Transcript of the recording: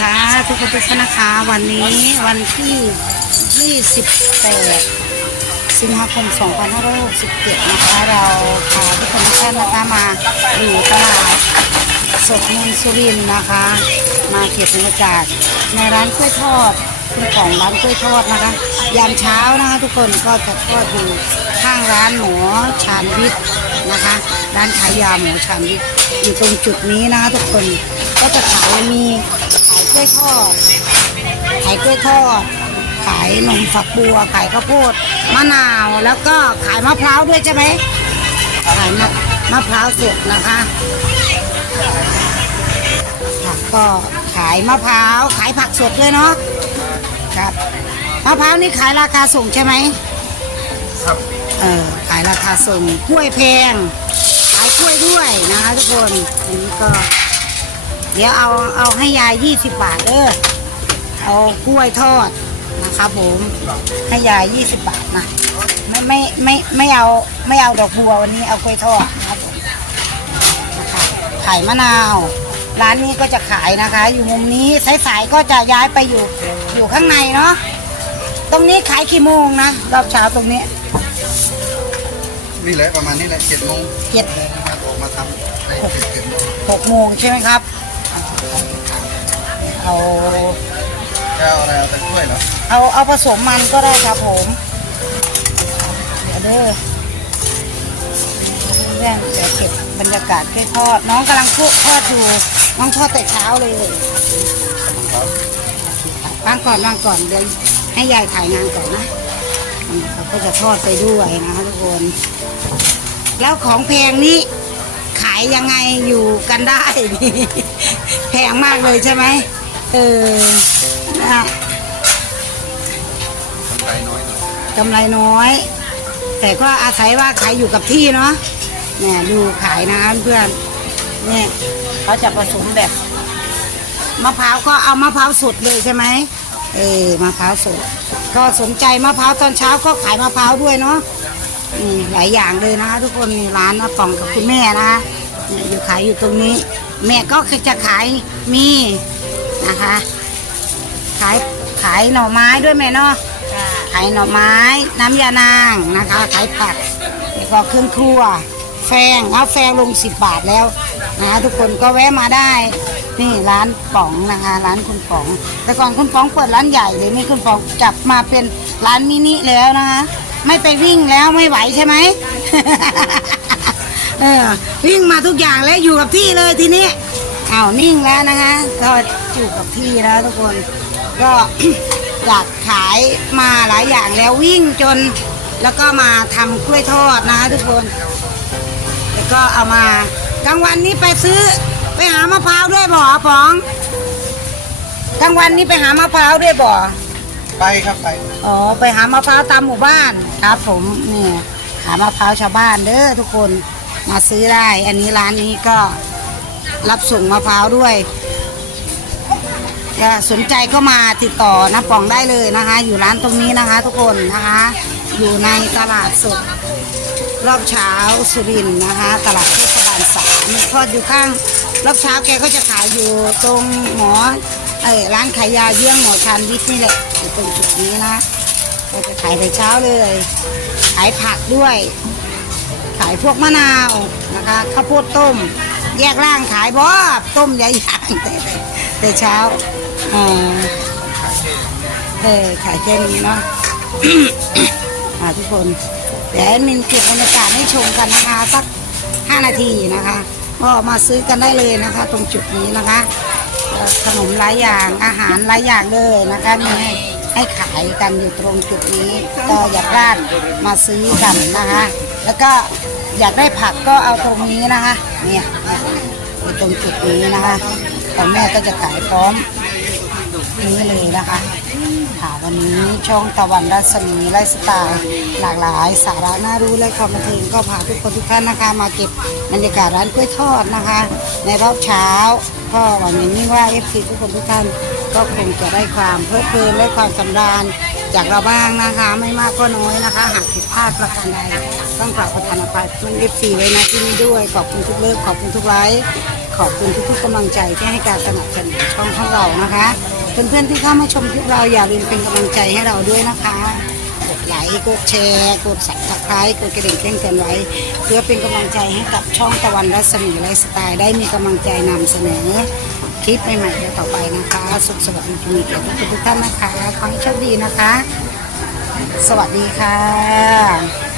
คะ ทุกคนทุกท่านนะคะ วันนี้วันที่ 28 สิงหาคม 2567 นะคะ เราพาทุกคนทุกท่านนะคะมาอยู่ตลาดสดเมืองสุรินทร์นะคะ มาเก็บบรรยากาศในร้านกล้วยทอดคุณของร้านกล้วยทอดนะคะ ยามเช้านะคะ ทุกคนก็จะทอดอยู่ข้างร้านหมอชาญวิทย์นะคะ ร้านขายยาหมอชาญวิทย์อยู่ตรงจุดนี้นะคะทุกคนก็จะขายมี กล้วยทอด ขายกล้วยทอด ขายนมฝักบัว ขายข้าวโพด มะนาว แล้วก็ขายมะพร้าวด้วยใช่ไหม ขายมะมะพร้าวสดนะคะค่ะก็ขายมะพร้าว ขายผักสดด้วยเนาะ ครับ มะพร้าวนี่ขายราคาส่งใช่ไหมครับ เออ ขายราคาส่ง กล้วยแพง ขายกล้วยด้วยนะคะทุกคน อันนี้ก็ เดี๋ยวเอาเอาให้ยาย20บาทเด้อเอากล้วยทอดนะครับผมให้ยาย20บาทนะไม่ไม่ไม่ไม่เอาไม่เอาดอกบัววันนี้เอากล้วยทอดนะครับผมนะคะขายมะนาว ร้านนี้ก็จะขายนะคะ อยู่มุมนี้สายๆก็จะย้ายไปอยู่อยู่ข้างในเนาะตรงนี้ขายกี่โมงนะรอบเช้าตรงนี้นี่แหละประมาณนี้แหละเจ็ดโมงเจ็ดนะครับออกมาทำในเจ็ดเจ็ดโมงหกโมงใช่ไหมครับ เอาจะเอาอะไรเอาแต่กล้วยเหรอเอาเอาผสมมันก็ได้ครับผมเดี๋ยวเด้อเรื่องเดี๋ยวเก็บบรรยากาศใกล้ทอด น้องกำลังคุทอดอยู่น้องทอดแต่เช้าเลยวางก่อนวางก่อนเดี๋ยวให้ยายถ่ายงานก่อนนะอืมเขาก็จะทอดไปด้วยนะคะทุกคน แล้วของแพงนี้ขายยังไงอยู่กันได้ แพงมากเลยใช่ไหมเออนะกำไรน้อยกำไรน้อย แต่ก็อาศัยว่าขายอยู่กับที่เนาะเนี่ยดูขายนะเพื่อนเนี่ยเขาจะผสมแบบมะพร้าวก็เอามะพร้าวสดเลยใช่ไหมเออมะพร้าวสด ก็สนใจมะพร้าวตอนเช้าก็ขายมะพร้าวด้วยเนาะหลายอย่างเลยนะคะ ทุกคนร้านนะป่องกับคุณแม่นะคะเนี่อยู่ขายอยู่ตรงนี้ แม่ก็คือจะขายมีนะคะ ขายขายหน่อไม้ด้วยแม่เนาะขายหน่อไม้น้ำยานางนะคะขายผักแล้วก็เครื่องครัวแฟงเอาแฟงลงสิบบาทแล้วนะคะทุกคนก็แวะมาได้ นี่ร้านป๋องนะคะร้านคุณป๋อง แต่ก่อนคุณป๋องเปิดร้านใหญ่เดี๋ยวนี้คุณป๋องจับมาเป็นร้านมินิแล้วนะคะ ไม่ไปวิ่งแล้วไม่ไหวใช่ไหม เออวิ่งมาทุกอย่างแล้วอยู่กับที่เลยทีนี้อ้าวนิ่งแล้วนะคะก็อยู่กับที่แล้วทุกคน ก็จากขายมาหลายอย่างแล้ววิ่งจน แล้วก็มาทำกล้วยทอดนะคะทุกคน แล้วก็เอามากลางวันนี้ไปซื้อไปหามะพร้าวด้วยบ่อป๋องกลางวันนี้ไปหามะพร้าวด้วยบ่อไปครับไปอ๋อไปหามะพร้าวตามหมู่บ้านครับผมนี่หามะพร้าวชาวบ้านเด้อทุกคน มาซื้อได้ อันนี้ร้านนี้ก็รับส่งมะพร้าวด้วยสนใจก็มาติดต่อนะปองได้เลยนะคะ อยู่ร้านตรงนี้นะคะ ทุกคนนะคะ อยู่ในตลาดสดรอบเช้าสุรินทร์นะคะ ตลาดเทศบาลสามทอดอยู่ข้าง รอบเช้าแกก็จะขายอยู่ตรงหมอเอ้ยร้านขายยาเยื่องหมอชานวิทย์นี่แหละอยู่ตรงจุดนี้นะก็จะขายแต่เช้าเลย ขายผักด้วย ขายพวกมะนาวนะคะข้าวโพดต้ม แยกล่างขายบอต้มใหญ่างแต่แต่เช้าเออเออขายแค่นี้เนาะอ่าทุกคนเดี๋ยวมินเก็บบรรยากาศให้ชมกันนะคะสัก5นาทีนะคะก็มาซื้อกันได้เลยนะคะ ตรงจุดนี้นะคะขนมหลายอย่างอาหารหลายอย่างเลยนะคะมีให้ให้ขายกันอยู่ตรงจุดนี้ก็อยากรานมาซื้อกันนะคะ แล้วก็อยากได้ผักก็เอาตรงนี้นะคะเนี่ยอยู่ตรงจุดนี้นะคะแต่แม่ก็จะขายพร้อมนี้เลยนะคะค่ะวันนี้ช่องตะวันรัศมีไลฟ์สไตล์หลากหลาย สาระน่ารู้และความบันเทิงก็พาทุกคนทุกท่านนะคะ มาเก็บบรรยากาศร้านกล้วยทอดนะคะ ในรอบเช้า ก็หวังอย่างนี้ว่าเอฟซีทุกคนทุกท่านก็คงจะได้ความเพลิดเพลินและความสำราญ จากเราบ้างนะคะ ไม่มากก็น้อยนะคะ หากผิดพลาดประการใดต้องกราบประทานอภัยทุกเอฟซีไว้นะที่นี่ด้วยขอบคุณทุกเลิฟขอบคุณทุกไลค์ขขอบคุณทุกๆกำลังใจที่ให้การสนับสนุนช่องของเรานะคะเพื่อนๆที่เข้ามาชมคลิปเราอย่าลืมเป็นกำลังใจให้เราด้วยนะคะกดไลค์กดแชร์กดสับสไครต์กดกระดิ่งแจ้งเตือนไว้ เพื่อเป็นกำลังใจให้กับช่องตะวันรัศมีไลฟ์สไตล์ได้มีกำลังใจนำเสนอ คลิปใหม่ๆต่อไปนะคะ สุขสวัสดิ์มีแก่ทุกท่านนะคะขอให้โชคดีนะคะ สวัสดีค่ะ